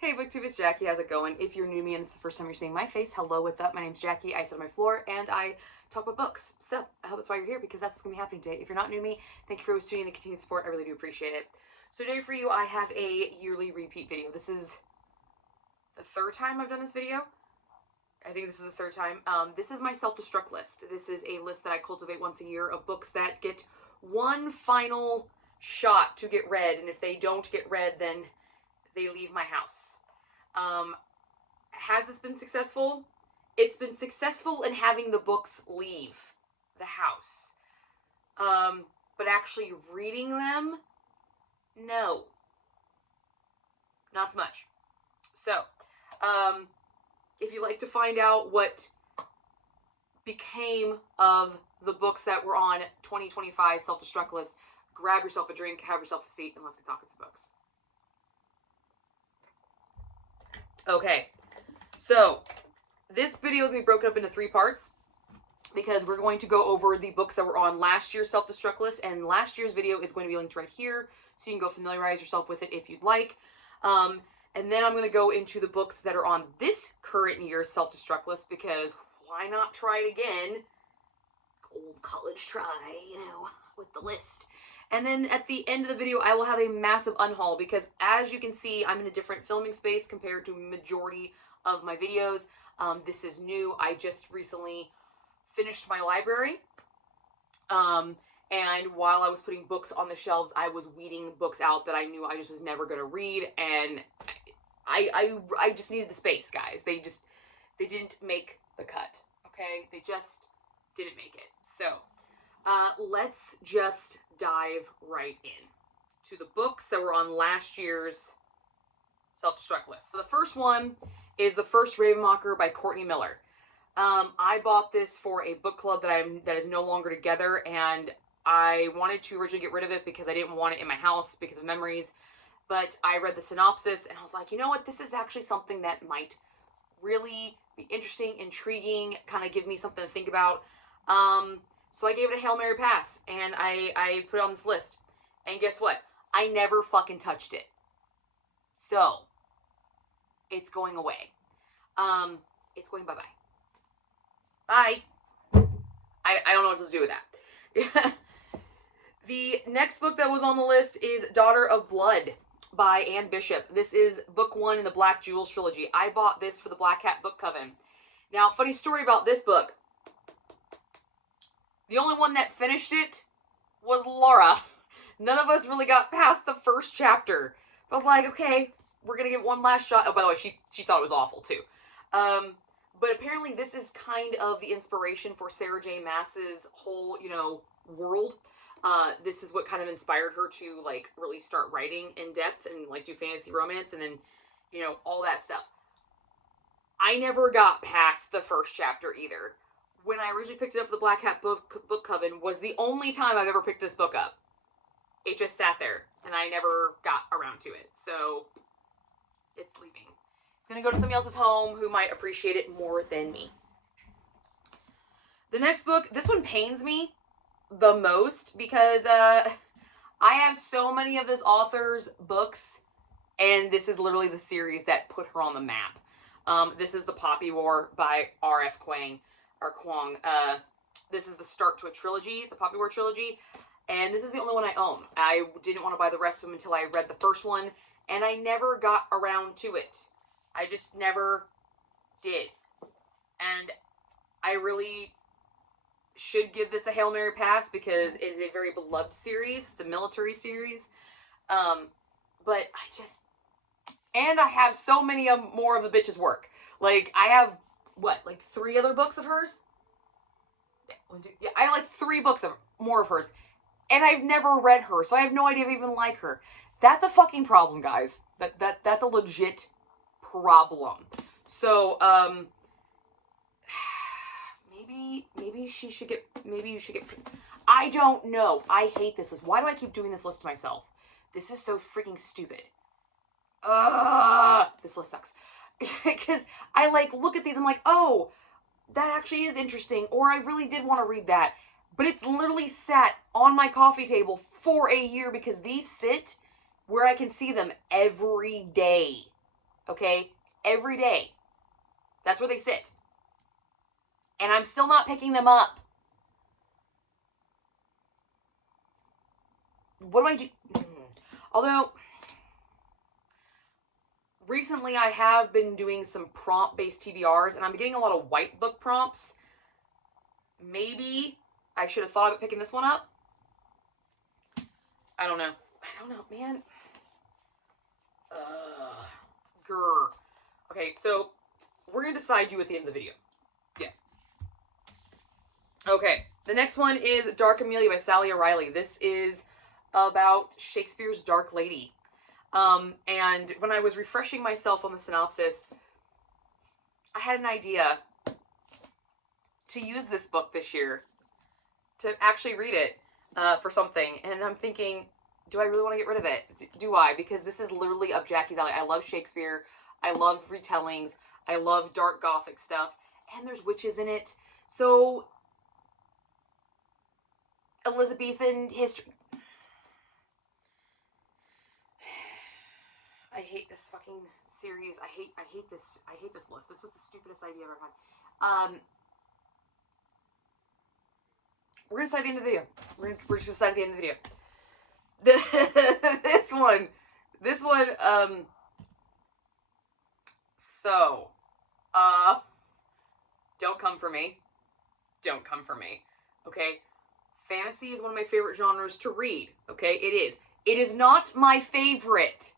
Hey booktube, it's Jackie. How's it going? If you're new to me and this is the first time you're seeing my face, hello, what's up? My name's Jackie. I sit on my floor and I talk about books. So I hope that's why you're here, because that's what's going to be happening today. If you're not new to me, thank you for always tuning in and continued support. I really do appreciate it. So today for you, I have a yearly repeat video. This is the third time I've done this video. I think this is the third time. This is my Self Destruct list. This is a list that I cultivate once a year of books that get one final shot to get read. And if they don't get read, then they leave my house. Has this been successful? It's been successful in having the books leave the house. But actually reading them, no. Not so much. So, if you'd like to find out what became of the books that were on 2025 Self Destruct list, grab yourself a drink, have yourself a seat, and let's get talking some books. Okay, so this video is going to be broken up into 3 parts because we're going to go over the books that were on last year's Self Destruct list, and last year's video is going to be linked right here, so you can go familiarize yourself with it if you'd like. And then I'm going to go into the books that are on this current year's Self Destruct list, because why not try it again? Old college try, you know, with the list. And then at the end of the video, I will have a massive unhaul, because as you can see, I'm in a different filming space compared to majority of my videos. This is new. I just recently finished my library. And while I was putting books on the shelves, I was weeding books out that I knew I just was never going to read. And I just needed the space, guys. They didn't make the cut. Okay? They just didn't make it. So, let's just dive right in to the books that were on last year's Self Destruct list. So the first one is The First Ravenwalker by Courtney Miller. I bought this for a book club that is no longer together, and I wanted to originally get rid of it because I didn't want it in my house because of memories. But I read the synopsis and I was like, you know what? This is actually something that might really be interesting, intriguing, kind of give me something to think about. So I gave it a Hail Mary pass, and I put it on this list. And guess what? I never fucking touched it. So, it's going away. It's going bye-bye. Bye. I don't know what to do with that. The next book that was on the list is Daughter of Blood by Anne Bishop. This is book 1 in the Black Jewels trilogy. I bought this for the Black Hat Book Coven. Now, funny story about this book. The only one that finished it was Laura. None of us really got past the first chapter. I was like, okay, we're going to give it one last shot. Oh, by the way, she thought it was awful, too. But apparently this is kind of the inspiration for Sarah J. Maas's whole, you know, world. This is what kind of inspired her to, like, really start writing in depth and, like, do fantasy romance and then, you know, all that stuff. I never got past the first chapter either. When I originally picked it up for the Black Hat Book Coven was the only time I've ever picked this book up. It just sat there, and I never got around to it. So, it's leaving. It's going to go to somebody else's home who might appreciate it more than me. The next book, this one pains me the most because I have so many of this author's books, and this is literally the series that put her on the map. This is The Poppy War by R.F. Kuang. This is the start to a trilogy, the Poppy War trilogy, and this is the only one I own. I didn't want to buy the rest of them until I read the first one, and I never got around to it. I just never did. And I really should give this a Hail Mary pass because it is a very beloved series. It's a military series. But and I have so many more of the bitch's work. Like, I have, what, like 3 other books of hers? Yeah, I have like 3 books more of hers. And I've never read her, so I have no idea if I even like her. That's a fucking problem, guys. That's a legit problem. So, maybe you should get, I don't know. I hate this list. Why do I keep doing this list to myself? This is so freaking stupid. This list sucks. Because I, like, look at these, I'm like, oh, that actually is interesting, or I really did want to read that. But it's literally sat on my coffee table for a year because these sit where I can see them every day. okay? Every day. That's where they sit. And I'm still not picking them up. What do I do? Although, recently I have been doing some prompt-based TBRs, and I'm getting a lot of white book prompts. Maybe I should have thought about picking this one up. I don't know. I don't know, man. Grr. Okay, so we're going to decide you at the end of the video. Yeah. Okay, the next one is Dark Amelia by Sally O'Reilly. This is about Shakespeare's Dark Lady. And when I was refreshing myself on the synopsis, I had an idea to use this book this year, to actually read it for something. And I'm thinking, do I really want to get rid of it? Do I? Because this is literally up Jackie's alley. I love Shakespeare. I love retellings. I love dark gothic stuff. And there's witches in it. So, Elizabethan history. I hate this fucking series. I hate this list. This was the stupidest idea I've ever had. We're gonna decide at the end of the video. We're just gonna decide at the end of the video. This one, so, don't come for me. Don't come for me. Okay? Fantasy is one of my favorite genres to read. Okay? It is. It is not my favorite,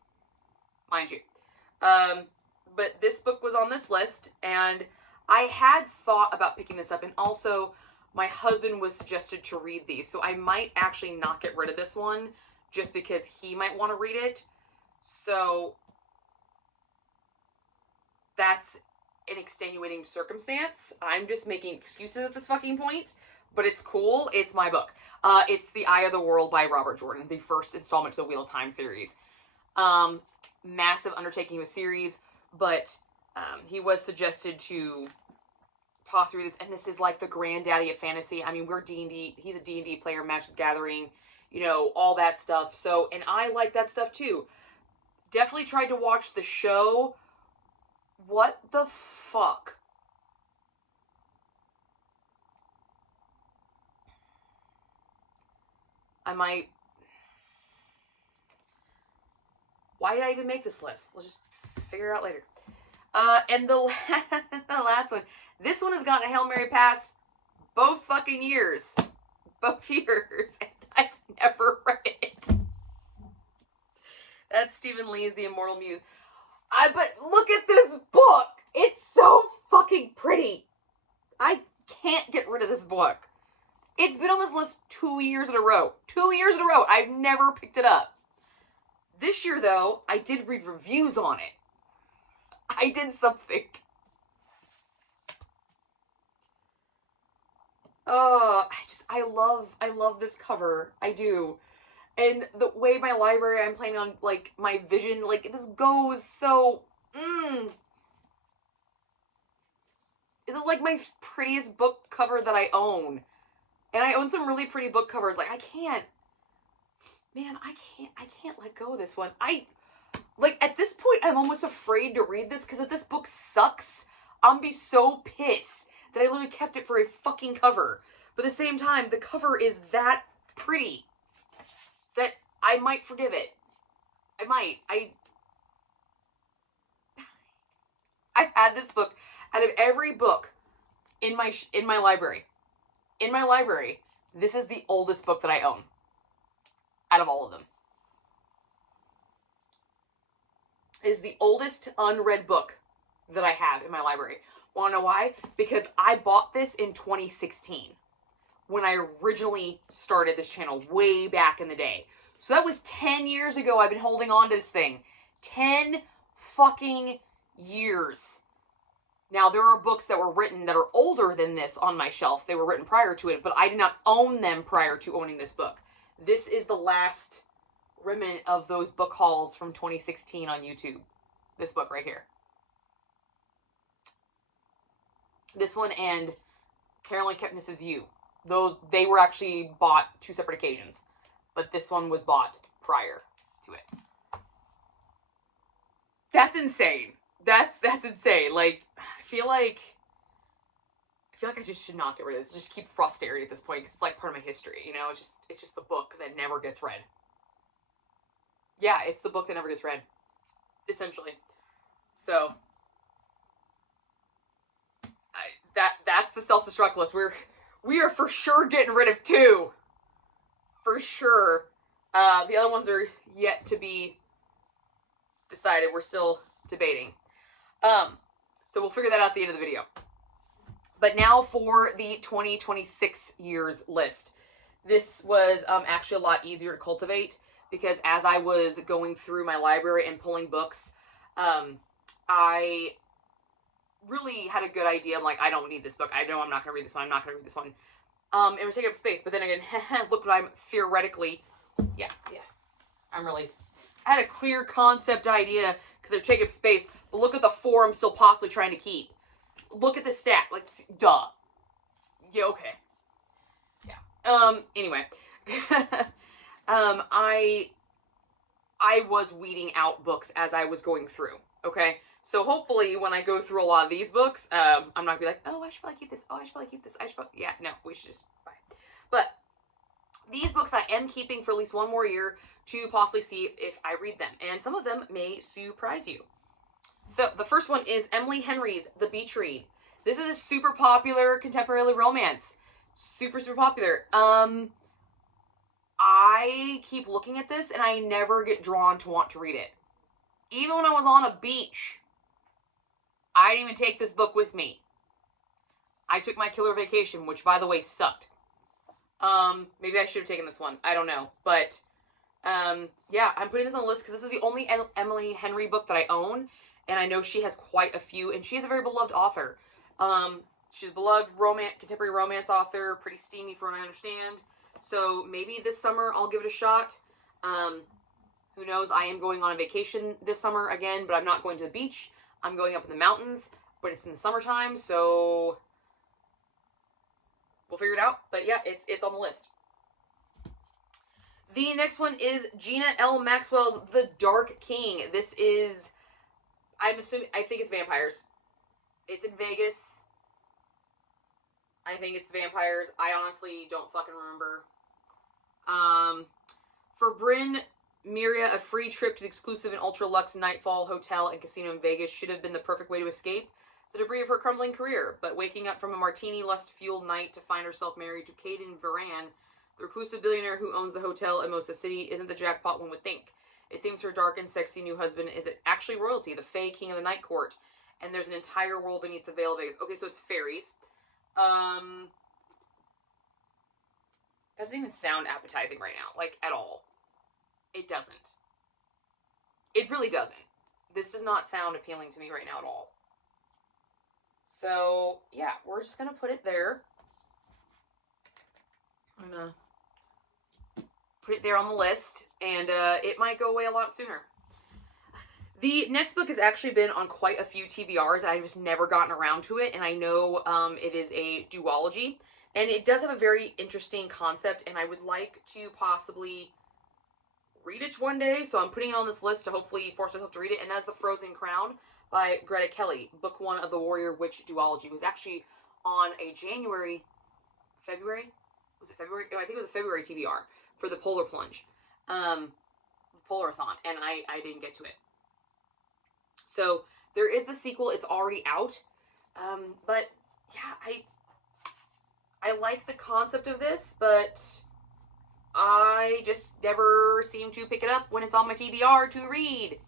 mind you. But this book was on this list, and I had thought about picking this up, and also my husband was suggested to read these, so I might actually not get rid of this one, just because he might want to read it. So that's an extenuating circumstance. I'm just making excuses at this fucking point, but it's cool. It's my book. It's The Eye of the World by Robert Jordan, the first installment to the Wheel of Time series. Massive undertaking of a series, but he was suggested to possibly read this, and this is like the granddaddy of fantasy. I mean, we're D&D, he's a D&D player, Magic the Gathering, you know, all that stuff. So, and I like that stuff too. Definitely tried to watch the show. What the fuck? I might... Why did I even make this list? Let's just figure it out later. And the last one. This one has gotten a Hail Mary pass both fucking years. Both years. And I've never read it. That's Stephen Lee's The Immortal Muse. But look at this book. It's so fucking pretty. I can't get rid of this book. It's been on this list 2 years in a row. 2 years in a row. I've never picked it up. This year, though, I did read reviews on it. I did something. Oh, I love this cover. I do. And the way my library, I'm planning on, like, my vision, like, this goes so, This is, like, my prettiest book cover that I own. And I own some really pretty book covers. Like, I can't let go of this one. Like, at this point, I'm almost afraid to read this, because if this book sucks, I'm gonna be so pissed that I literally kept it for a fucking cover. But at the same time, the cover is that pretty that I might forgive it. I might. I've had this book out of every book in my library. In my library, this is the oldest book that I own out of all of them. It is the oldest unread book that I have in my library. Want to know why? Because I bought this in 2016 when I originally started this channel way back in the day. So that was 10 years ago I've been holding on to this thing. 10 fucking years. Now, there are books that were written that are older than this on my shelf. They were written prior to it, but I did not own them prior to owning this book. This is the last remnant of those book hauls from 2016 on YouTube. This book right here. This one and Caroline Kepnes Is You. They were actually bought 2 separate occasions. But this one was bought prior to it. That's insane. That's insane. Like, I feel like I just should not get rid of this. Just keep posterity at this point, because it's like part of my history, you know? It's just the book that never gets read. Yeah, it's the book that never gets read, essentially. So, that's the self-destruct list. We are for sure getting rid of 2. For sure. The other ones are yet to be decided. We're still debating. So we'll figure that out at the end of the video. But now for the 2026 years list. This was actually a lot easier to cultivate, because as I was going through my library and pulling books, I really had a good idea. I'm like, I don't need this book. I know I'm not going to read this one. I'm not going to read this one. It was taking up space. But then again, look what I'm theoretically... Yeah. I had a clear concept idea because they're taking up space. But look at the 4 I'm still possibly trying to keep. Look at the stack. Like, duh. Yeah, okay. Yeah. Anyway. I was weeding out books as I was going through. Okay? So hopefully when I go through a lot of these books, I'm not going to be like, oh, I should probably keep this. Oh, I should probably keep this. Yeah, no, we should just buy. But these books I am keeping for at least one more year to possibly see if I read them. And some of them may surprise you. So the first one is Emily Henry's The Beach Read. This is a super popular contemporary romance. Super, super popular. I keep looking at this and I never get drawn to want to read it. Even when I was on a beach, I didn't even take this book with me. I took my killer vacation, which by the way sucked. Maybe I should have taken this one. I don't know. But, yeah, I'm putting this on the list because this is the only Emily Henry book that I own. And I know she has quite a few, and she is a very beloved author. She's a beloved contemporary romance author, pretty steamy from what I understand. So maybe this summer I'll give it a shot. Who knows? I am going on a vacation this summer again, but I'm not going to the beach. I'm going up in the mountains, but it's in the summertime, so we'll figure it out. But yeah, it's on the list. The next one is Gina L. Maxwell's The Dark King. This is, I think it's vampires. It's in Vegas. I think it's vampires. I honestly don't fucking remember. For Bryn Miria, a free trip to the exclusive and ultra-luxe Nightfall Hotel and Casino in Vegas should have been the perfect way to escape the debris of her crumbling career. But waking up from a martini lust-fueled night to find herself married to Caden Varan, the reclusive billionaire who owns the hotel and most of the city, isn't the jackpot one would think. It seems her dark and sexy new husband is actually royalty, the Fae King of the Night Court, and there's an entire world beneath the veil of Vegas. Okay, so it's fairies. That doesn't even sound appetizing right now, like, at all. It doesn't. It really doesn't. This does not sound appealing to me right now at all. So, yeah, we're just gonna put it there. I'm gonna put it there on the list, and it might go away a lot sooner. The next book has actually been on quite a few TBRs, and I've just never gotten around to it, and I know it is a duology, and it does have a very interesting concept, and I would like to possibly read it one day, so I'm putting it on this list to hopefully force myself to read it, and that's The Frozen Crown by Greta Kelly, book 1 of the Warrior Witch duology. It was actually on a February? Was it February? I think it was a February TBR for the Polar Plunge, Polarathon, and I didn't get to it. So there is the sequel. It's already out. But yeah, I like the concept of this, but I just never seem to pick it up when it's on my TBR to read.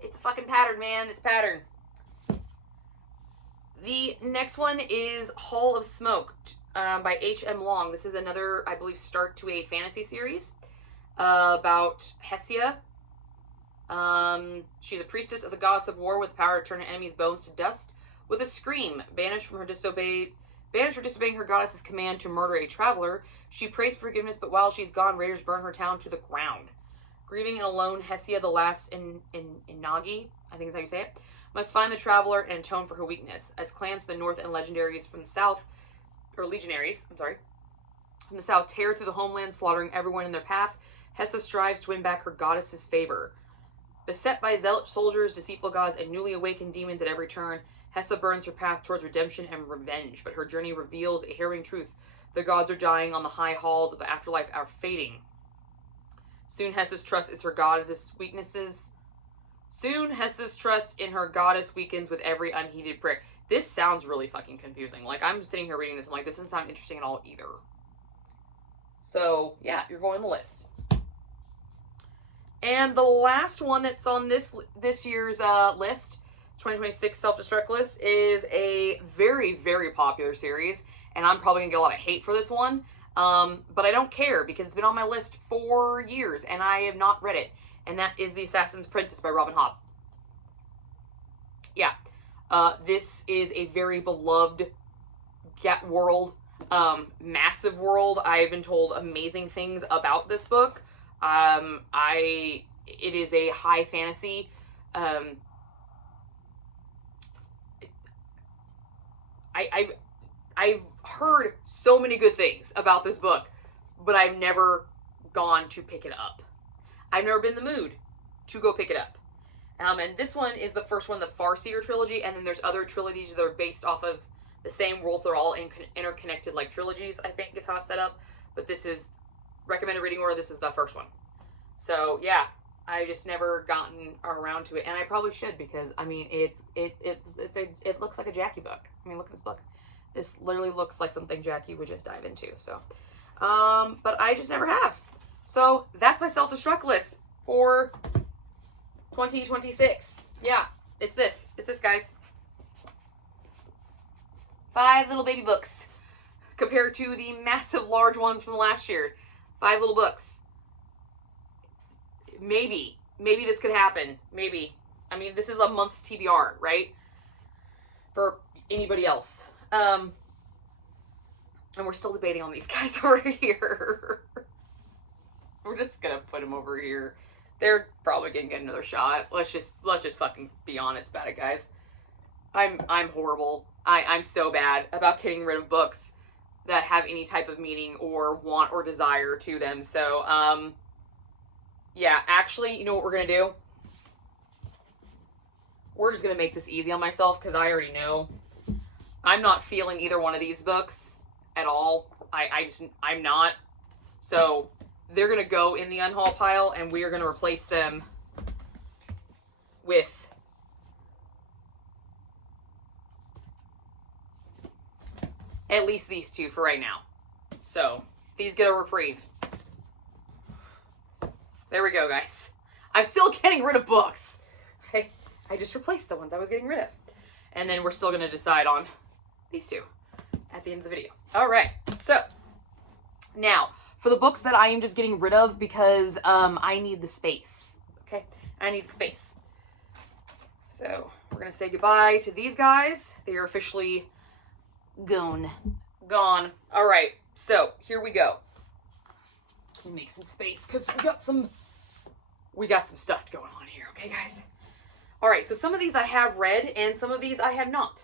It's a fucking pattern, man. It's pattern. The next one is Hall of Smoke by H.M. Long. This is another, I believe, start to a fantasy series about Hesia. She's a priestess of the goddess of war with power to turn an enemy's bones to dust. With a scream, banished for disobeying her goddess's command to murder a traveler, she prays for forgiveness, but while she's gone, raiders burn her town to the ground. Grieving and alone, Hesia, the last Inagi, I think is how you say it, must find the traveler and atone for her weakness. As clans from the north and legionaries from the south, from the south, tear through the homeland, slaughtering everyone in their path, Hesia strives to win back her goddess's favor. Beset by zealot soldiers, deceitful gods, and newly awakened demons at every turn, Hessa burns her path towards redemption and revenge, but her journey reveals a harrowing truth. The gods are dying, on the high halls of the afterlife are fading. Soon Hessa's trust in her goddess weakens with every unheeded prayer. This sounds really fucking confusing. Like, I'm sitting here reading this, I'm like, this doesn't sound interesting at all either. So, yeah, you're going on the list. And the last one that's on this year's list, 2026 Self Destruct list, is a very, very popular series. And I'm probably going to get a lot of hate for this one. But I don't care, because it's been on my list for years, and I have not read it. And that is The Assassin's Princess by Robin Hobb. Yeah. This is a very beloved world, massive world. I've been told amazing things about this book. It is a high fantasy. I've heard so many good things about this book, but I've never gone to pick it up. I've never been in the mood to go pick it up. And this one is the first one, the Farseer trilogy, and then there's other trilogies that are based off of the same worlds. They're all interconnected, like trilogies, I think is how it's set up. But this is recommended reading order. This is the first one. So yeah, I just never gotten around to it, and I probably should, because I mean it looks like a Jackie book. I mean, look at this book. This literally looks like something Jackie would just dive into. So, but I just never have. So that's my self-destruct list for 2026. Yeah, it's this. It's this, guys. 5 little baby books compared to the massive large ones from last year. 5 little books. Maybe this could happen. Maybe. I mean, this is a month's TBR, right? For anybody else. And we're still debating on these guys over here. We're just gonna put them over here. They're probably gonna get another shot. Let's just fucking be honest about it, guys. I'm horrible. I'm so bad about getting rid of books that have any type of meaning or want or desire to them. So, yeah, actually, you know what we're gonna do? We're just gonna make this easy on myself, because I already know I'm not feeling either one of these books at all. I'm not. So they're gonna go in the Unhaul pile, and we are gonna replace them with at least these 2 for right now. So these get a reprieve. There we go, guys. I'm still getting rid of books. I just replaced the ones I was getting rid of. And then we're still going to decide on these 2 at the end of the video. All right. So now for the books that I am just getting rid of because I need the space. Okay. I need the space. So we're going to say goodbye to these guys. They are officially gone. All right. So here we go. Let me make some space, because we got some stuff going on here. Okay, guys? All right, so some of these I have read, and some of these I have not.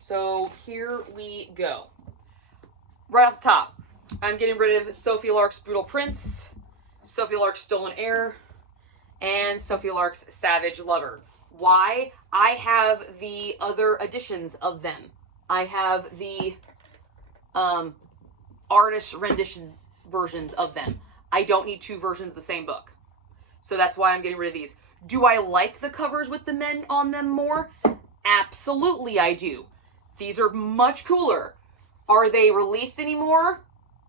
So here we go. Right off the top, I'm getting rid of Sophie Lark's Brutal Prince, Sophie Lark's Stolen Heir, and Sophie Lark's Savage Lover. Why? I have the other editions of them. I have the artist rendition versions of them. I don't need 2 versions of the same book. So that's why I'm getting rid of these. Do I like the covers with the men on them more? Absolutely I do. These are much cooler. Are they released anymore?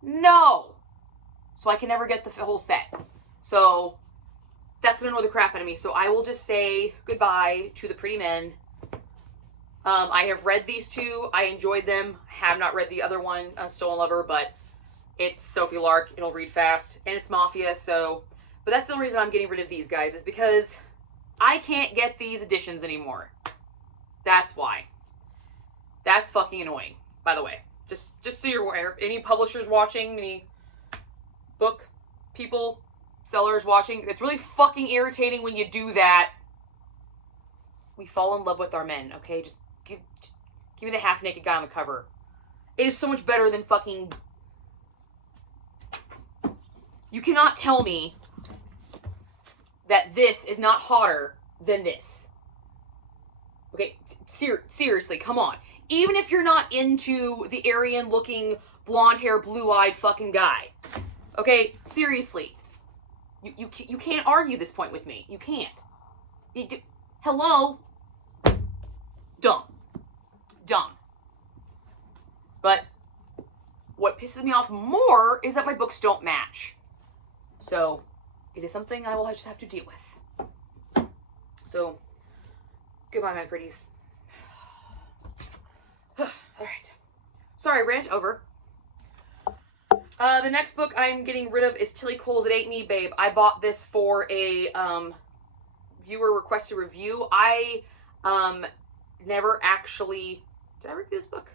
No. So I can never get the whole set. So that's going to annoy the crap out of me. So I will just say goodbye to the pretty men. I have read these 2. I enjoyed them. Have not read the other one, Stolen Lover, but it's Sophie Lark. It'll read fast. And it's Mafia, so... But that's the only reason I'm getting rid of these guys, is because I can't get these editions anymore. That's why. That's fucking annoying, by the way. Just so you're aware. Any publishers watching, any book people, sellers watching, it's really fucking irritating when you do that. We fall in love with our men, okay? Just give me the half-naked guy on the cover. It is so much better than fucking... You cannot tell me that this is not hotter than this. Okay, seriously, come on. Even if you're not into the Aryan-looking, blonde-hair, blue-eyed fucking guy. Okay, seriously. You can't argue this point with me. You can't. Hello? Dumb. Dumb. But what pisses me off more is that my books don't match. So, it is something I will just have to deal with. So, goodbye, my pretties. Alright. Sorry, rant over. The next book I'm getting rid of is Tilly Cole's It Ain't Me, Babe. I bought this for a viewer requested review. I never actually... Did I review this book?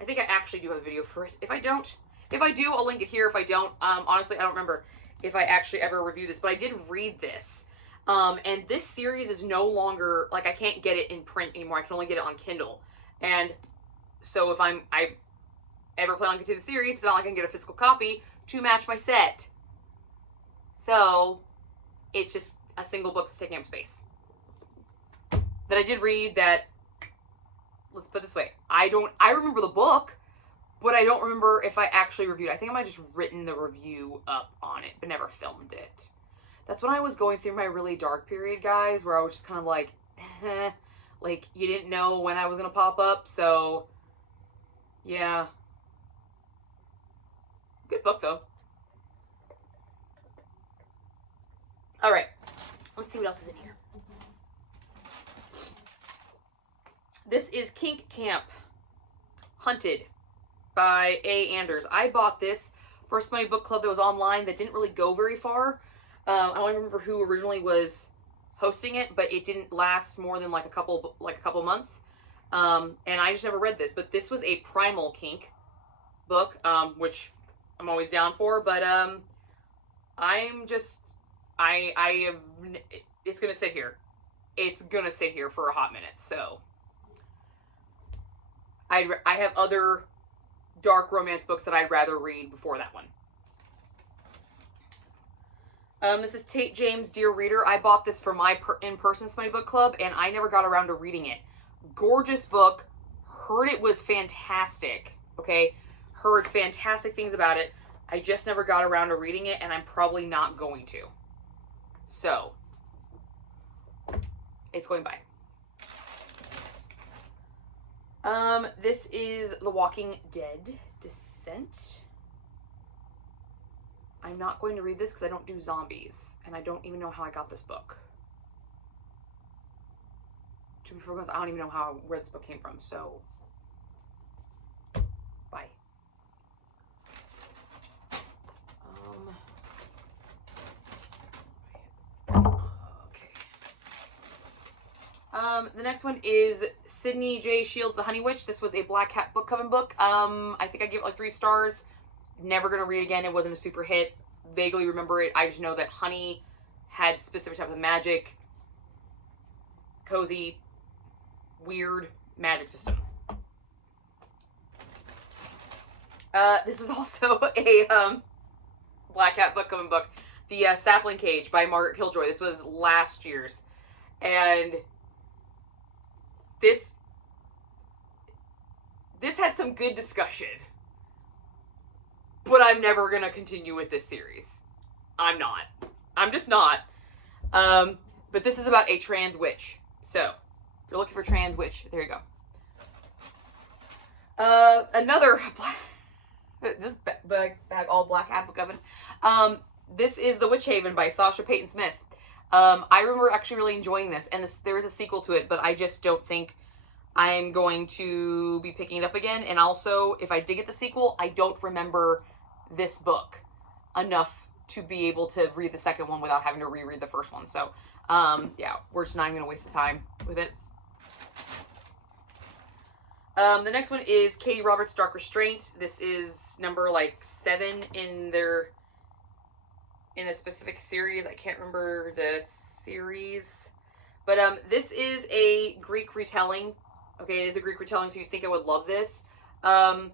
I think I actually do have a video for it. If I do, I'll link it here. If I don't, honestly, I don't remember if I actually ever reviewed this, but I did read this. And this series is no longer, like, I can't get it in print anymore. I can only get it on Kindle. And so if I ever plan on continuing the series, it's not like I can get a physical copy to match my set. So it's just a single book that's taking up space. That I did read that, let's put it this way, I remember the book, but I don't remember if I actually reviewed it. I think I might have just written the review up on it, but never filmed it. That's when I was going through my really dark period, guys, where I was just kind of like, like, you didn't know when I was going to pop up, so, yeah. Good book, though. Alright, let's see what else is in here. This is Kink Camp Hunted by A. Anders. I bought this for a Smutty Book Club that was online that didn't really go very far. I don't remember who originally was hosting it, but it didn't last more than like a couple months. And I just never read this, but this was a primal kink book, which I'm always down for, but it's gonna sit here. It's gonna sit here for a hot minute, so I have other dark romance books that I'd rather read before that one. This is Tate James' Dear Reader. I bought this for my in-person Smutty Book Club, and I never got around to reading it. Gorgeous book. Heard it was fantastic. Okay? Heard fantastic things about it. I just never got around to reading it, and I'm probably not going to. So, it's going by. This is The Walking Dead Descent. I'm not going to read this because I don't do zombies, and I don't even know how I got this book. To be honest, I don't even know where this book came from, so bye. The next one is Sydney J. Shields' The Honey Witch. This was a Black Hat book coven book. I think I gave it like 3 stars. Never gonna read again. It wasn't a super hit. Vaguely remember it. I just know that honey had specific type of magic. Cozy, weird magic system. This was also a Black Hat book coven book. The Sapling Cage by Margaret Killjoy. This was last year's. And this had some good discussion. But I'm never going to continue with this series. I'm not. I'm just not. But this is about a trans witch. So, if you're looking for trans witch, there you go. Another just bag all Black Hat book oven. This is The Witch Haven by Sasha Payton Smith. I remember actually really enjoying this, and there is a sequel to it, but I just don't think I'm going to be picking it up again. And also, if I did get the sequel, I don't remember this book enough to be able to read the second one without having to reread the first one. So, yeah, we're just not even going to waste the time with it. The next one is Katie Roberts' Dark Restraint. This is number, like, 7 in a specific series. I can't remember the series. But, this is a Greek retelling. Okay, it is a Greek retelling, so you'd think I would love this. I'm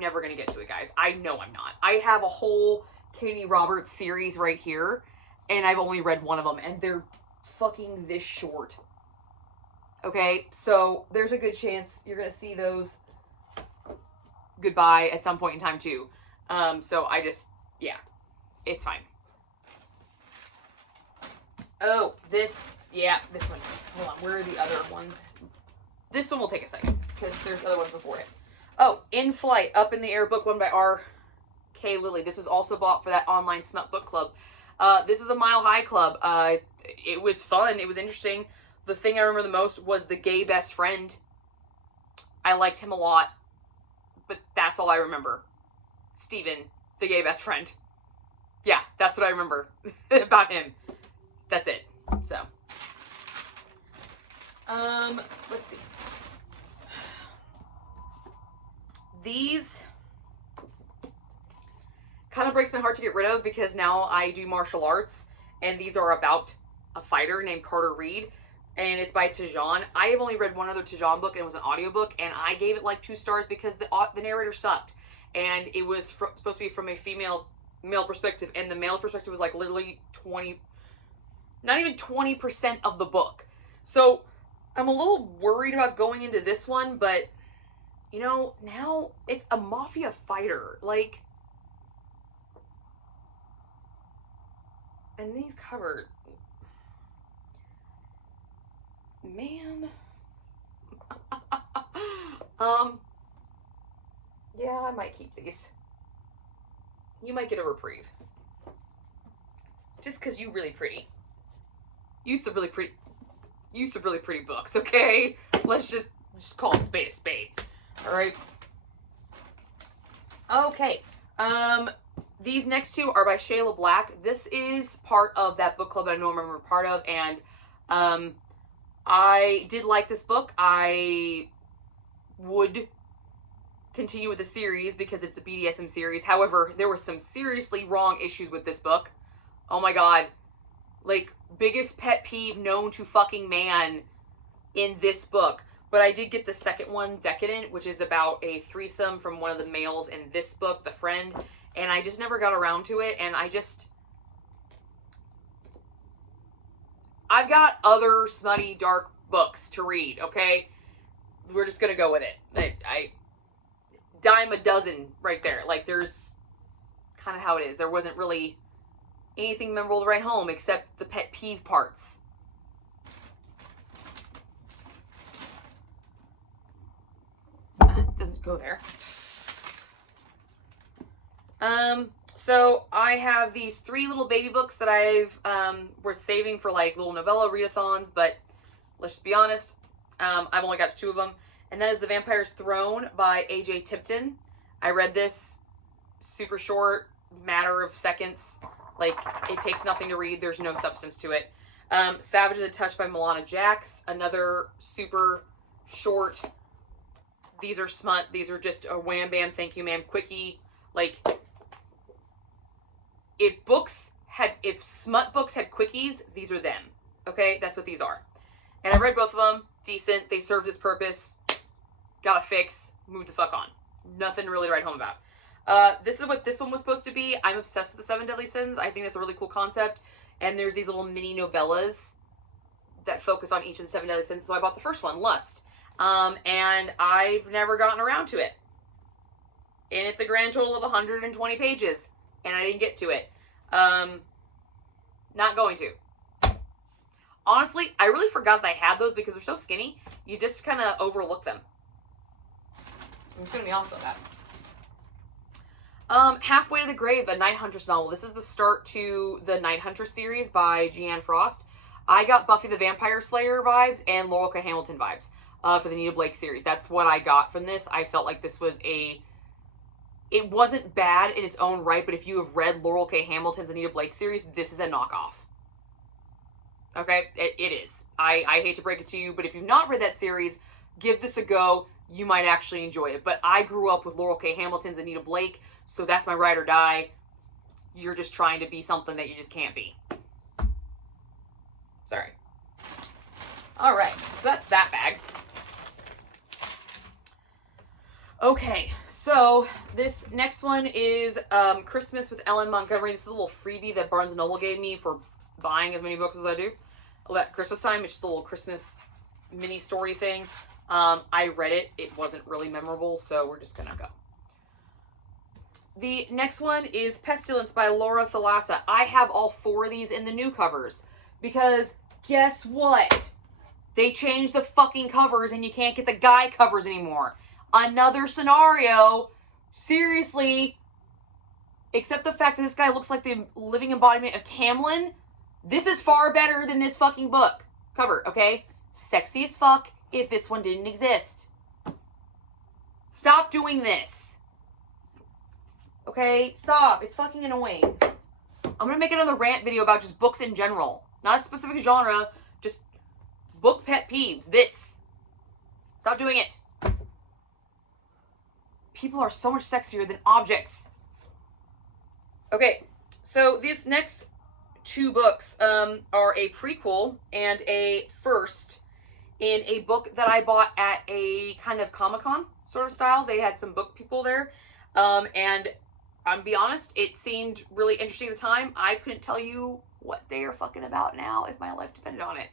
never going to get to it, guys. I know I'm not. I have a whole Katie Roberts series right here, and I've only read one of them, and they're fucking this short. Okay, so there's a good chance you're gonna see those goodbye at some point in time too. So I just, yeah, it's fine. Oh, this one. Hold on, where are the other ones? This one will take a second, because there's other ones before it. Oh, In Flight, Up in the Air, book one by R.K. Lilly. This was also bought for that online smut book club. This was a Mile High club. It was fun. It was interesting. The thing I remember the most was the gay best friend. I liked him a lot, but that's all I remember. Steven, the gay best friend. Yeah, that's what I remember about him. That's it. So, let's see. These kind of breaks my heart to get rid of because now I do martial arts, and these are about a fighter named Carter Reed, and it's by Tijan. I have only read one other Tijan book, and it was an audiobook, and I gave it like 2 stars because the narrator sucked, and it was supposed to be from a male perspective, and the male perspective was like literally not even 20% of the book. So I'm a little worried about going into this one, but you know, now it's a mafia fighter, like, and these covered, man, yeah, I might keep these. You might get a reprieve. Just because you really pretty. You some really pretty books, okay? Let's just call a spade a spade. Alright. Okay. These next 2 are by Shayla Black. This is part of that book club that I know I'm a part of, and I did like this book. I would continue with the series because it's a BDSM series. However, there were some seriously wrong issues with this book. Oh my god. Like, biggest pet peeve known to fucking man in this book. But I did get the second one, Decadent, which is about a threesome from one of the males in this book, the friend. And I just never got around to it. And I've got other smutty, dark books to read, okay? We're just gonna go with it. I dime a dozen right there. Like, there's kind of how it is. There wasn't really anything memorable to write home except the pet peeve parts. It doesn't go there. So I have these 3 little baby books that I've were saving for like little novella readathons, but let's just be honest, I've only got 2 of them, and that is The Vampire's Throne by A.J. Tipton. I read this super short, matter of seconds. Like, it takes nothing to read. There's no substance to it. Savage as a Touch by Milana Jax. Another super short. These are smut. These are just a wham bam, thank you ma'am, quickie. Like, if smut books had quickies, these are them. Okay? That's what these are. And I read both of them. Decent. They served its purpose. Got a fix. Moved the fuck on. Nothing really to write home about. This is what this one was supposed to be. I'm obsessed with the 7 Deadly Sins. I think that's a really cool concept. And there's these little mini novellas that focus on each of the 7 Deadly Sins. So I bought the first one, Lust. And I've never gotten around to it. And it's a grand total of 120 pages. And I didn't get to it. Not going to. Honestly, I really forgot that I had those because they're so skinny. You just kind of overlook them. I'm just going to be honest with that. Halfway to the Grave, a Night Huntress novel. This is the start to the Night Huntress series by Jeanne Frost. I got Buffy the Vampire Slayer vibes and Laurel K. Hamilton vibes for the Nita Blake series. That's what I got from this. I felt like this was it wasn't bad in its own right, but if you have read Laurel K. Hamilton's Anita Blake series, this is a knockoff. Okay? It is. I hate to break it to you, but if you've not read that series, give this a go. You might actually enjoy it. But I grew up with Laurel K. Hamilton's Anita Blake, so that's my ride or die. You're just trying to be something that you just can't be. Sorry. Alright, so that's that bag. Okay, so This next one is Christmas with Ellen Montgomery. This is a little freebie that Barnes & Noble gave me for buying as many books as I do at Christmas time. It's just a little Christmas mini story thing. I read it. It wasn't really memorable, so we're just gonna go. The next one is Pestilence by Laura Thalassa. I have all 4 of these in the new covers because guess what? They changed the fucking covers and you can't get the guy covers anymore. Another scenario. Seriously. Except the fact that this guy looks like the living embodiment of Tamlin. This is far better than this fucking book cover, okay? Sexy as fuck if this one didn't exist. Stop doing this. Okay? Stop. It's fucking annoying. I'm gonna make another rant video about just books in general. Not a specific genre, just book pet peeves. This. Stop doing it. People are so much sexier than objects. Okay, so these next 2 books are a prequel and a first in a book that I bought at a kind of Comic-Con sort of style. They had some book people there, and I'm be honest, it seemed really interesting at the time. I couldn't tell you what they are fucking about now if my life depended on it.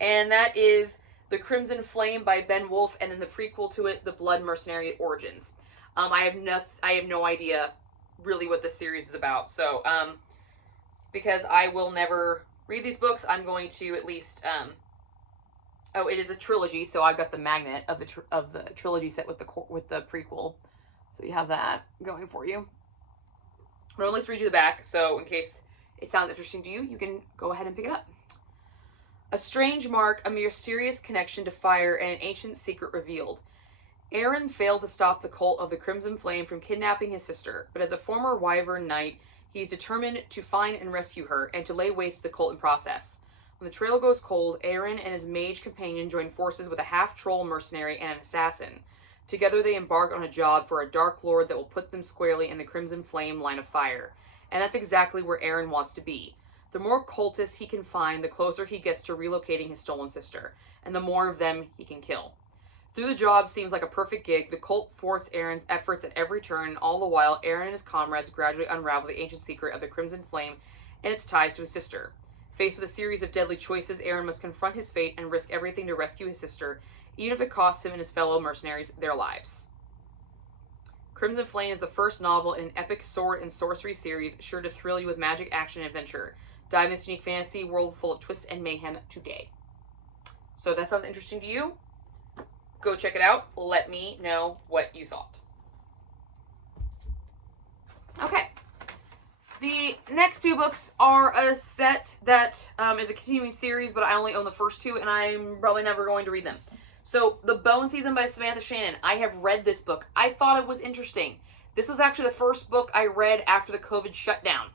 And that is The Crimson Flame by Ben Wolfe, and then the prequel to it, The Blood Mercenary Origins. I have no idea really what this series is about. So, because I will never read these books, I'm going to at least, oh, it is a trilogy, so I've got the magnet of the trilogy set with the prequel. So you have that going for you. I'll at least read you the back, so in case it sounds interesting to you, you can go ahead and pick it up. A strange mark, a mysterious connection to fire, and an ancient secret revealed. Aaron failed to stop the cult of the Crimson Flame from kidnapping his sister, but as a former Wyvern Knight, he's determined to find and rescue her, and to lay waste to the cult in process. When the trail goes cold, Aaron and his mage companion join forces with a half-troll mercenary and an assassin. Together they embark on a job for a Dark Lord that will put them squarely in the Crimson Flame line of fire. And that's exactly where Aaron wants to be. The more cultists he can find, the closer he gets to relocating his stolen sister, and the more of them he can kill. Though the job seems like a perfect gig, the cult thwarts Aaron's efforts at every turn, and all the while, Aaron and his comrades gradually unravel the ancient secret of the Crimson Flame and its ties to his sister. Faced with a series of deadly choices, Aaron must confront his fate and risk everything to rescue his sister, even if it costs him and his fellow mercenaries their lives. Crimson Flame is the first novel in an epic sword and sorcery series sure to thrill you with magic, action, and adventure. Dive into this unique fantasy world full of twists and mayhem today. So if that sounds interesting to you, go check it out. Let me know what you thought. Okay. The next 2 books are a set that is a continuing series, but I only own the first 2, and I'm probably never going to read them. So, The Bone Season by Samantha Shannon. I have read this book. I thought it was interesting. This was actually the first book I read after the COVID shutdown.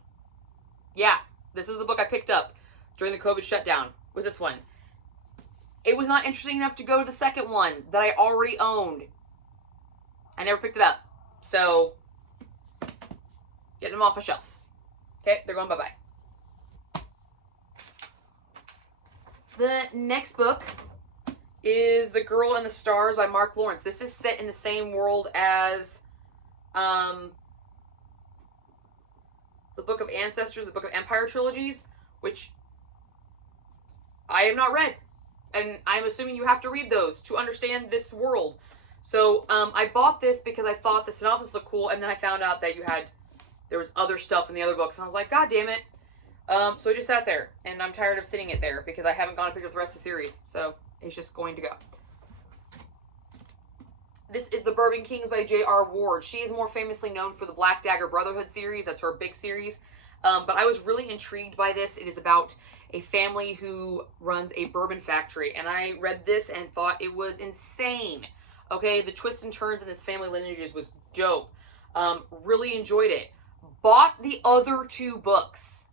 Yeah, this is the book I picked up during the COVID shutdown, was this one. It was not interesting enough to go to the second one that I already owned. I never picked it up. So, getting them off a shelf. Okay, they're going bye-bye. The next book is The Girl and the Stars by Mark Lawrence. This is set in the same world as the Book of Ancestors, the Book of Empire trilogies, which I have not read. And I'm assuming you have to read those to understand this world. So I bought this because I thought the synopsis looked cool, and then I found out that there was other stuff in the other books, and I was like, God damn it. So it just sat there, and I'm tired of sitting it there because I haven't gone and picked up the rest of the series. So it's just going to go. This is The Bourbon Kings by J.R. Ward. She is more famously known for the Black Dagger Brotherhood series. That's her big series. But I was really intrigued by this. It is about a family who runs a bourbon factory. And I read this and thought it was insane. Okay, the twists and turns in this family lineages was dope. Really enjoyed it. Bought the other 2 books.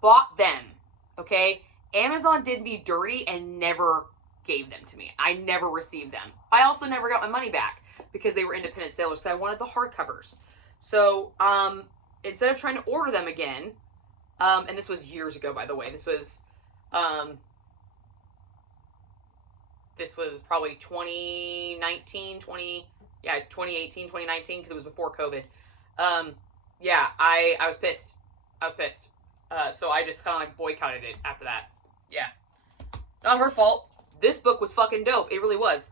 Bought them. Okay? Amazon did me dirty and never gave them to me. I never received them. I also never got my money back because they were independent sellers because I wanted the hardcovers. So, instead of trying to order them again, and this was years ago, by the way, this was probably 2018, 2019, because it was before COVID. Yeah, I was pissed. I was pissed. So I just kind of like boycotted it after that. Yeah. Not her fault. This book was fucking dope. It really was.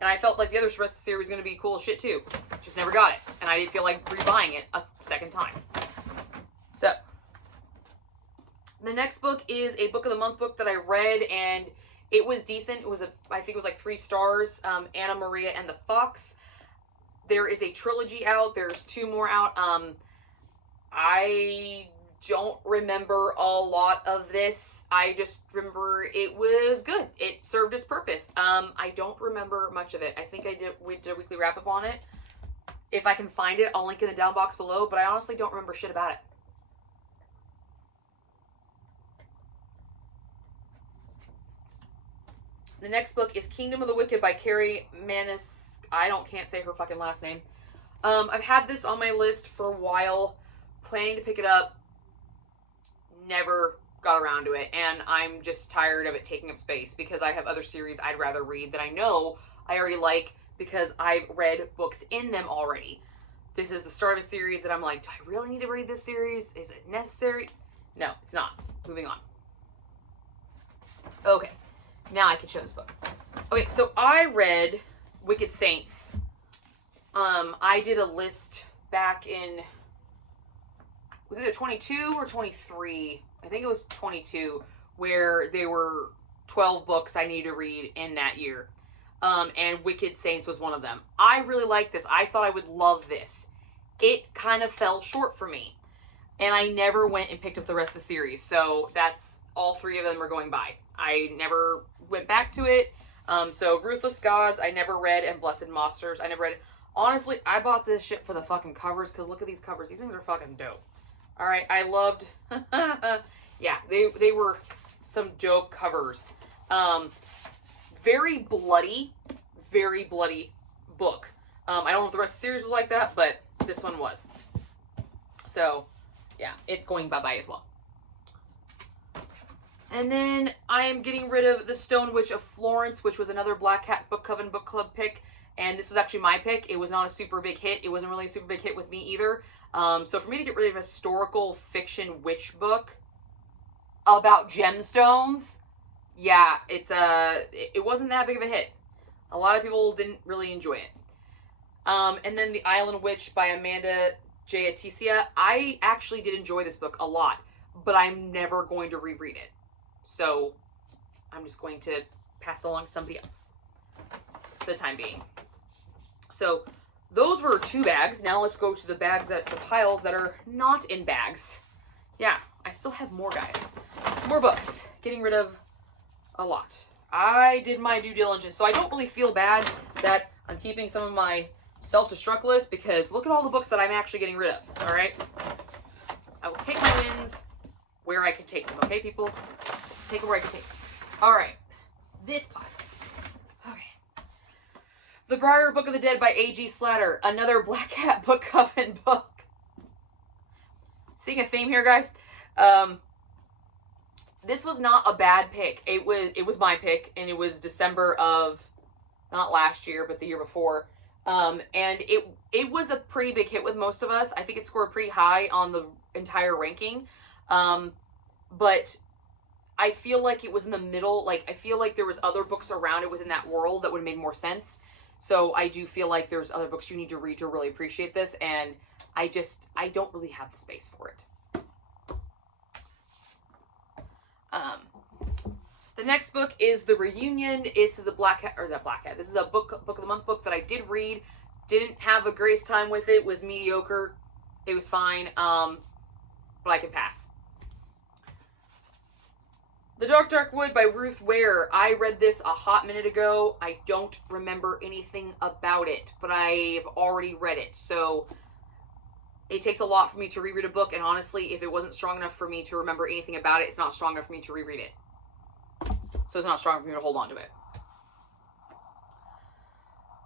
And I felt like the other rest of the series was going to be cool as shit too. Just never got it. And I didn't feel like rebuying it a second time. So, the next book is a Book of the Month book that I read, and it was decent. It was I think it was like 3 stars. Anna Maria and the Fox. There is a trilogy out. There's 2 more out. I don't remember a lot of this. I just remember it was good. It served its purpose. I don't remember much of it. I think we did a weekly wrap up on it. If I can find it, I'll link in the down box below, but I honestly don't remember shit about it. The next book is Kingdom of the Wicked by Carrie Manis. Can't say her fucking last name. I've had this on my list for a while, planning to pick it up. Never got around to it, and I'm just tired of it taking up space because I have other series I'd rather read that I know I already like because I've read books in them already. This is the start of a series that I'm like, do I really need to read this series? Is it necessary? No, it's not. Moving on. Okay, now I can show this book. Okay, so I read Wicked Saints. I did a list back in, was it either 22 or 23? I think it was 22, where there were 12 books I needed to read in that year. And Wicked Saints was one of them. I really liked this. I thought I would love this. It kind of fell short for me. And I never went and picked up the rest of the series. So that's, all 3 of them are going by. I never went back to it. So Ruthless Gods, I never read, and Blessed Monsters, I never read. Honestly, I bought this shit for the fucking covers, because look at these covers. These things are fucking dope. Alright, I loved, yeah, they were some dope covers. Very bloody book. I don't know if the rest of the series was like that, but this one was. So, yeah, it's going bye-bye as well. And then I am getting rid of The Stone Witch of Florence, which was another Black Cat Book Coven Book Club pick. And this was actually my pick. It was not a super big hit. It wasn't really a super big hit with me either. So for me to get rid of a historical fiction witch book about gemstones, yeah, it wasn't that big of a hit. A lot of people didn't really enjoy it. And then The Island Witch by Amanda J. Aticia. I actually did enjoy this book a lot, but I'm never going to reread it. So I'm just going to pass along to somebody else for the time being. So those were 2 bags. Now let's go to the piles that are not in bags. Yeah, I still have more, guys. More books. Getting rid of a lot. I did my due diligence, so I don't really feel bad that I'm keeping some of my Self Destruct list, because look at all the books that I'm actually getting rid of, alright? I will take my wins where I can take them, okay, people? Just take them where I can take them. Alright, this pile. Okay. The Briar Book of the Dead by A.G. Slatter, another Black Cat Book Coven book. Seeing a theme here, guys? This was not a bad pick. It was my pick, and it was December of, not last year, but the year before. And it was a pretty big hit with most of us. I think it scored pretty high on the entire ranking. But I feel like it was in the middle. Like, I feel like there was other books around it within that world that would have made more sense. So I do feel like there's other books you need to read to really appreciate this. And I don't really have the space for it. The next book is The Reunion. This is a This is a book of the month book that I did read. Didn't have the greatest time with it. Was mediocre. It was fine. But I can pass. The Dark Wood by Ruth Ware. I read this a hot minute ago. I don't remember anything about it, but I've already read it. So it takes a lot for me to reread a book, and honestly, if it wasn't strong enough for me to remember anything about it, it's not strong enough for me to reread it. So it's not strong for me to hold on to it.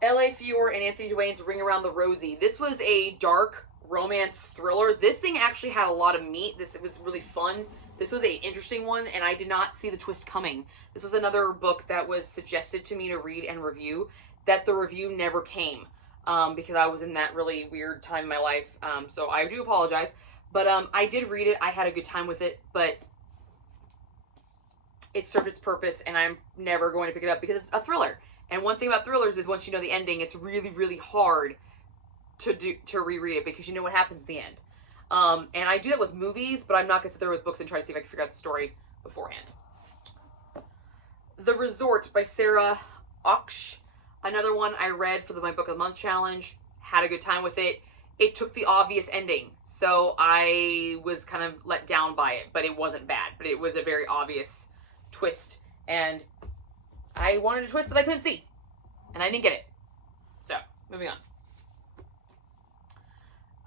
L.A. Fior and Anthony Duane's Ring Around the Rosie. This was a dark romance thriller. This thing actually had a lot of meat. It was really fun. This was an interesting one, and I did not see the twist coming. This was another book that was suggested to me to read and review, that the review never came. because I was in that really weird time in my life. So I do apologize. But I did read it. I had a good time with it, but it served its purpose, and I'm never going to pick it up because it's a thriller. And one thing about thrillers is once you know the ending, it's really, really hard to reread it because you know what happens at the end. And I do that with movies, but I'm not going to sit there with books and try to see if I can figure out the story beforehand. The Resort by Sarah Ochs. Another one I read for my Book of the Month challenge. Had a good time with it. It took the obvious ending, so I was kind of let down by it, but it wasn't bad. But it was a very obvious twist, and I wanted a twist that I couldn't see, and I didn't get it. So, moving on.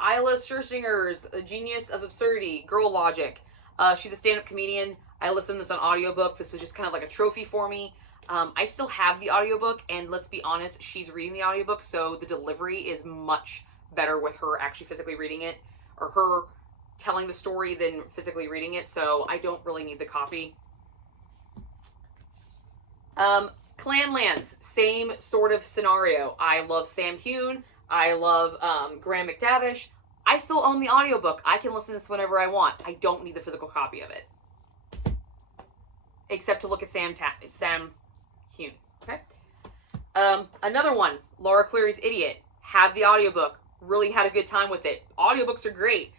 Isla Scherstinger's The Genius of Absurdity, Girl Logic. She's a stand-up comedian. I listened to this on audiobook. This was just kind of like a trophy for me. I still have the audiobook, and let's be honest, she's reading the audiobook, so the delivery is much better with her actually physically reading it, or her telling the story than physically reading it, so I don't really need the copy. Clanlands, same sort of scenario. I love Sam Hune. I love Graham McTavish. I still own the audiobook. I can listen to this whenever I want. I don't need the physical copy of it. Except to look at Sam Hune. Okay? Another one, Laura Cleary's Idiot. Have the audiobook. Really had a good time with it. Audiobooks are great.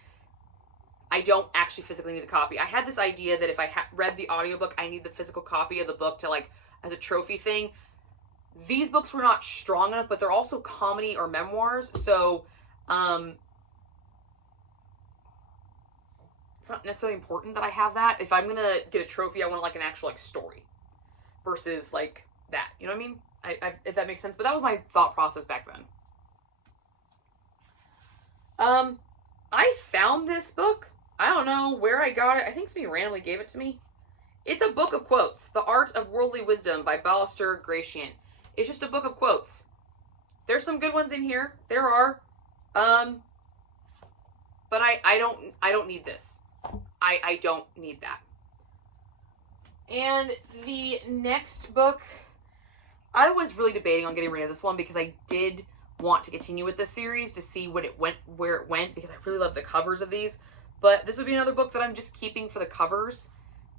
I don't actually physically need the copy. I had this idea that if I read the audiobook, I need the physical copy of the book to, like, as a trophy thing. These books were not strong enough, but they're also comedy or memoirs, so it's not necessarily important that I have that. If I'm gonna get a trophy, I want like an actual like story versus like that. You know what I mean? If that makes sense. But that was my thought process back then. I found this book. I don't know where I got it. I think somebody randomly gave it to me. It's a book of quotes. The Art of Worldly Wisdom by Ballister Gratian. It's just a book of quotes. There's some good ones in here. There are. But I don't need this. I don't need that. And the next book, I was really debating on getting rid of this one because I did want to continue with this series to see where it went because I really love the covers of these. But this would be another book that I'm just keeping for the covers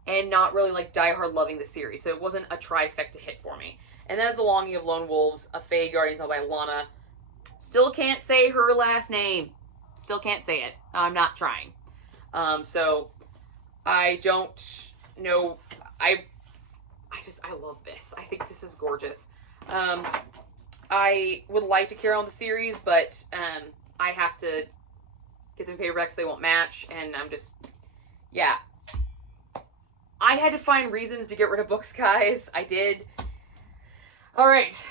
and not really like diehard loving the series. So it wasn't a trifecta hit for me. And that is The Longing of Lone Wolves, a Fae Guardians novel by Lana. Still can't say her last name. Still can't say it. I'm not trying. So I don't know. I love this. I think this is gorgeous. I would like to carry on the series, but I have to get them paperbacks so they won't match, and I'm just, yeah. I had to find reasons to get rid of books, guys. I did. All right,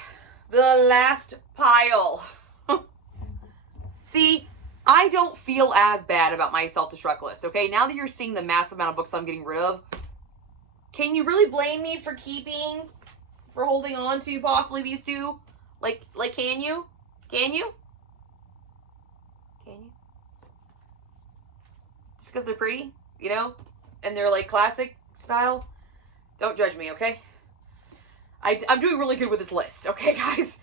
the last pile. See, I don't feel as bad about my self-destruct list, okay? Now that you're seeing the massive amount of books I'm getting rid of, can you really blame me for holding on to possibly these two? Like, can you? Can you? Can you? Just because they're pretty, you know? And they're, like, classic style? Don't judge me, okay? I'm doing really good with this list, okay, guys?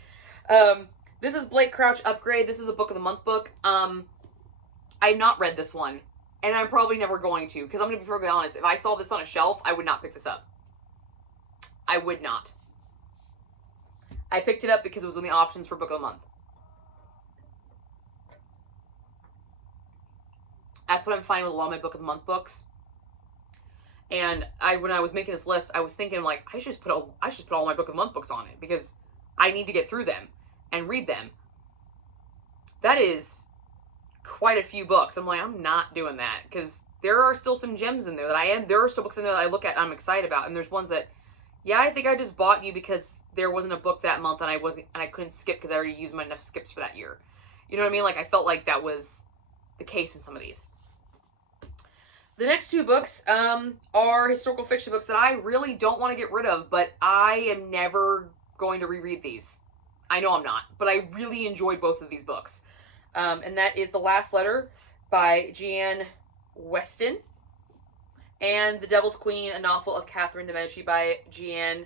This is Blake Crouch Upgrade. This is a Book of the Month book. I've not read this one, and I'm probably never going to, because I'm going to be perfectly honest. If I saw this on a shelf, I would not pick this up. I would not. I picked it up because it was on the options for Book of the Month. That's what I'm finding with a lot of my Book of the Month books. And when I was making this list, I was thinking, like, I should just put all my Book of the Month books on it, because I need to get through them and read them. That is quite a few books. I'm like, I'm not doing that, because there are still some gems in there there are still books in there that I look at and I'm excited about, and there's ones that, yeah, I think I just bought you because there wasn't a book that month and I couldn't skip because I already used my enough skips for that year. You know what I mean? Like, I felt like that was the case in some of these. The next two books are historical fiction books that I really don't want to get rid of, but I am never going to reread these. I know I'm not, but I really enjoyed both of these books. And that is The Last Letter by Jeanne Weston and The Devil's Queen, a novel of Catherine de Medici by Jeanne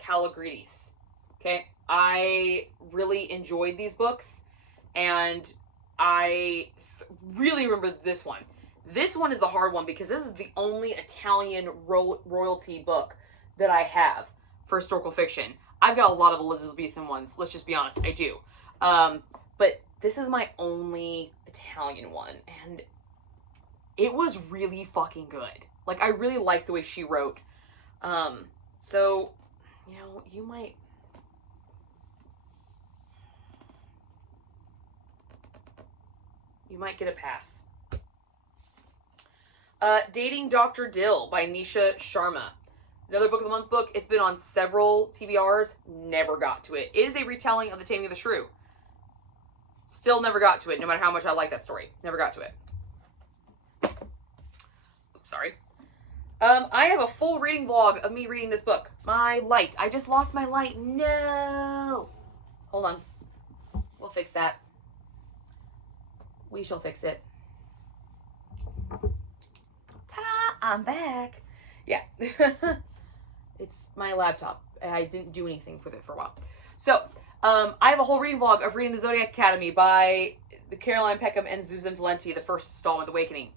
Calogridis. Okay, I really enjoyed these books. And I really remember this one. This one is the hard one because this is the only Italian royalty book that I have for historical fiction. I've got a lot of Elizabethan ones, let's just be honest, I do. But this is my only Italian one, and it was really fucking good. Like, I really liked the way she wrote. So, you know, you might get a pass. Dating Dr. Dill by Nisha Sharma. Another Book of the Month book. It's been on several TBRs. Never got to it. It is a retelling of The Taming of the Shrew. Still never got to it, no matter how much I like that story. Never got to it. Oops, sorry. I have a full reading vlog of me reading this book. My light. I just lost my light. No! Hold on. We'll fix that. We shall fix it. Ta-da! I'm back. Yeah. It's my laptop. I didn't do anything with it for a while. So, I have a whole reading vlog of reading The Zodiac Academy by Caroline Peckham and Susan Valenti, the first installment, The Awakening.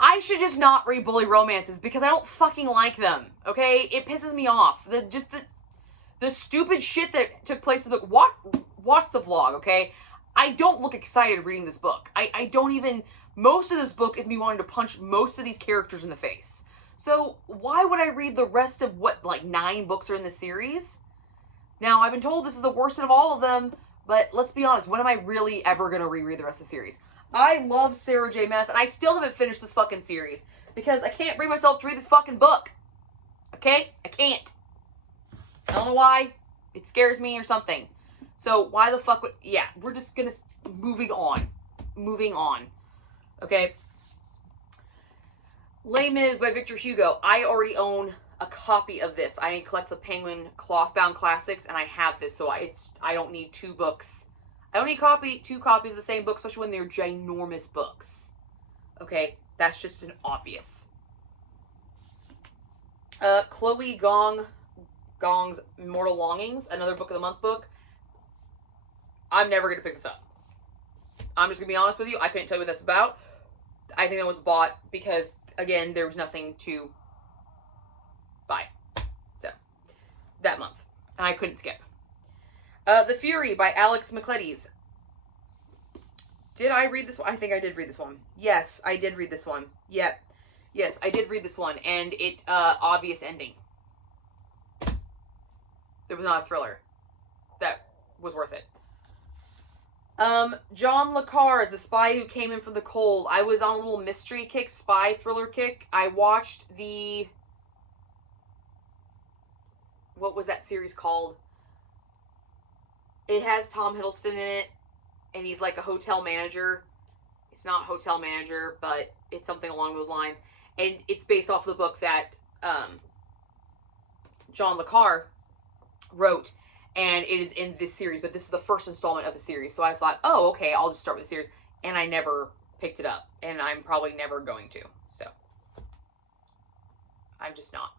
I should just not read bully romances because I don't fucking like them, okay? It pisses me off. The stupid shit that took place in the book. Watch the vlog, okay? I don't look excited reading this book. I don't even... Most of this book is me wanting to punch most of these characters in the face. So why would I read the rest of what, like 9 books are in the series? Now, I've been told this is the worst of all of them, but let's be honest, when am I really ever going to reread the rest of the series? I love Sarah J. Maas, and I still haven't finished this fucking series, because I can't bring myself to read this fucking book. Okay? I can't. I don't know why. It scares me or something. So, why the fuck would... Yeah, we're just gonna... Moving on. Moving on. Okay? Les Mis by Victor Hugo. I already own a copy of this. I collect the Penguin cloth-bound classics, and I have this, so I don't need 2 books. I don't need 2 copies of the same book, especially when they're ginormous books. Okay? That's just an obvious. Chloe Gong's Immortal Longings, another Book of the Month book. I'm never going to pick this up. I'm just going to be honest with you. I couldn't tell you what that's about. I think that was bought because, again, there was nothing to buy. So, that month. And I couldn't skip. The Fury by Alex McLedes. Did I read this one? I think I did read this one. Yes, I did read this one. Yep. Yes, I did read this one. And it, obvious ending. It was not a thriller. That was worth it. John le Carre's The Spy Who Came In From the Cold. I was on a little mystery kick, spy thriller kick. I watched the... What was that series called? It has Tom Hiddleston in it, and he's like a hotel manager. It's not hotel manager, but it's something along those lines. And it's based off the book that John le Carre wrote, and it is in this series, but this is the first installment of the series. So I thought, oh, okay, I'll just start with the series. And I never picked it up, and I'm probably never going to. So, I'm just not.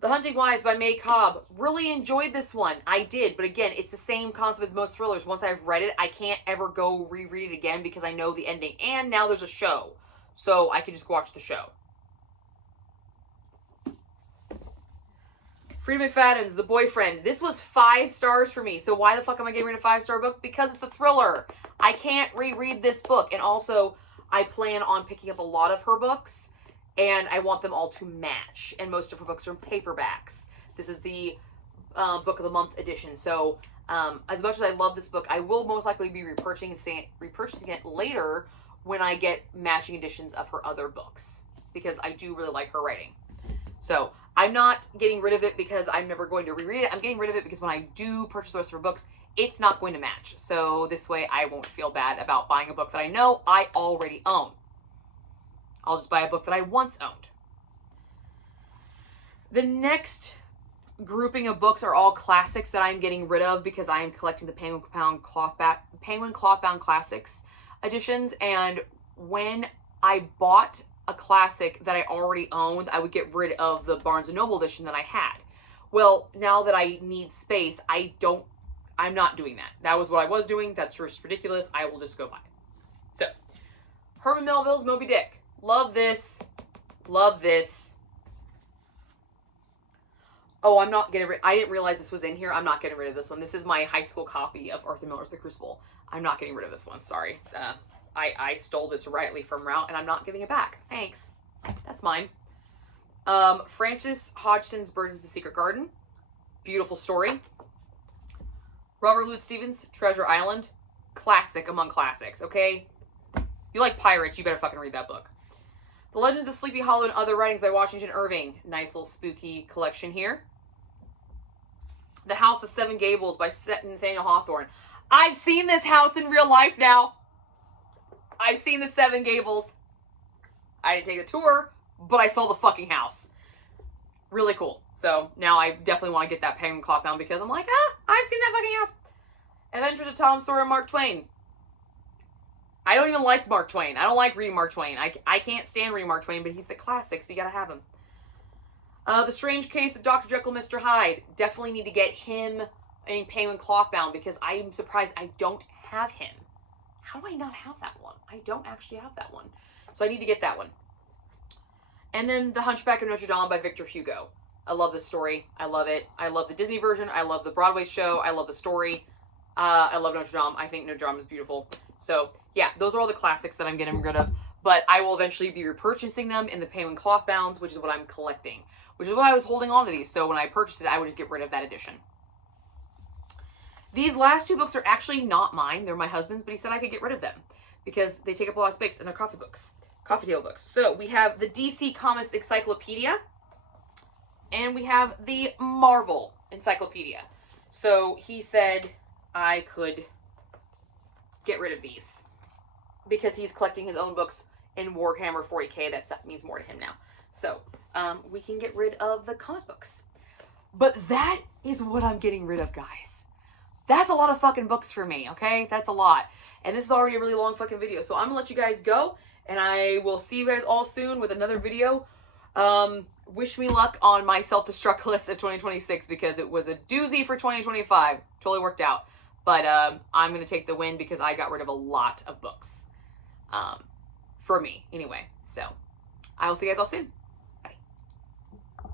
The Hunting Wives by May Cobb. Really enjoyed this one. I did, but again, it's the same concept as most thrillers. Once I've read it, I can't ever go reread it again because I know the ending. And now there's a show, so I can just watch the show. Frida McFadden's The Boyfriend. This was 5 stars for me, so why the fuck am I getting rid of a 5-star book? Because it's a thriller. I can't reread this book, and also, I plan on picking up a lot of her books, and I want them all to match. And most of her books are in paperbacks. This is the Book of the Month edition. So, as much as I love this book, I will most likely be repurchasing it later when I get matching editions of her other books. Because I do really like her writing. So, I'm not getting rid of it because I'm never going to reread it. I'm getting rid of it because when I do purchase the rest of her books, it's not going to match. So, this way I won't feel bad about buying a book that I know I already own. I'll just buy a book that I once owned. The next grouping of books are all classics that I'm getting rid of because I am collecting the Penguin Clothbound Classics editions. And when I bought a classic that I already owned, I would get rid of the Barnes & Noble edition that I had. Well, now that I need space, I I'm not doing that. That was what I was doing. That's just ridiculous. I will just go buy it. So, Herman Melville's Moby Dick. Love this. Love this. Oh, I'm not getting rid. I didn't realize this was in here. I'm not getting rid of this one. This is my high school copy of Arthur Miller's The Crucible. I'm not getting rid of this one. Sorry. I stole this rightly from Route, and I'm not giving it back. Thanks. That's mine. Francis Hodgson's Birds of the Secret Garden. Beautiful story. Robert Louis Stevens' Treasure Island. Classic among classics, okay? You like pirates, you better fucking read that book. The Legends of Sleepy Hollow and Other Writings by Washington Irving. Nice little spooky collection here. The House of Seven Gables by Nathaniel Hawthorne. I've seen this house in real life now. I've seen the Seven Gables. I didn't take the tour, but I saw the fucking house. Really cool. So now I definitely want to get that Penguin Cloth bound because I'm like, I've seen that fucking house. Adventures of Tom Sawyer and Mark Twain. I don't even like Mark Twain. I don't like reading Mark Twain. I can't stand reading Mark Twain, but he's the classic, so you gotta have him. The Strange Case of Dr. Jekyll and Mr. Hyde. Definitely need to get him in Penguin Cloth bound because I'm surprised I don't have him. How do I not have that one? I don't actually have that one. So I need to get that one. And then The Hunchback of Notre Dame by Victor Hugo. I love this story. I love it. I love the Disney version. I love the Broadway show. I love the story. I love Notre Dame. I think Notre Dame is beautiful. So, yeah, those are all the classics that I'm getting rid of. But I will eventually be repurchasing them in the Penguin Cloth bounds, which is what I'm collecting. Which is why I was holding on to these. So when I purchased it, I would just get rid of that edition. These last two books are actually not mine. They're my husband's, but he said I could get rid of them because they take up a lot of space and they're coffee table books. So we have the DC Comics Encyclopedia and we have the Marvel Encyclopedia. So he said I could get rid of these because he's collecting his own books in Warhammer 40k. That stuff means more to him now. So we can get rid of the comic books. But that is what I'm getting rid of, guys. That's a lot of fucking books for me, okay? That's a lot. And this is already a really long fucking video. So I'm going to let you guys go. And I will see you guys all soon with another video. Wish me luck on my self-destruct list of 2026 because it was a doozy for 2025. Totally worked out. But I'm going to take the win because I got rid of a lot of books. For me, anyway. So I will see you guys all soon.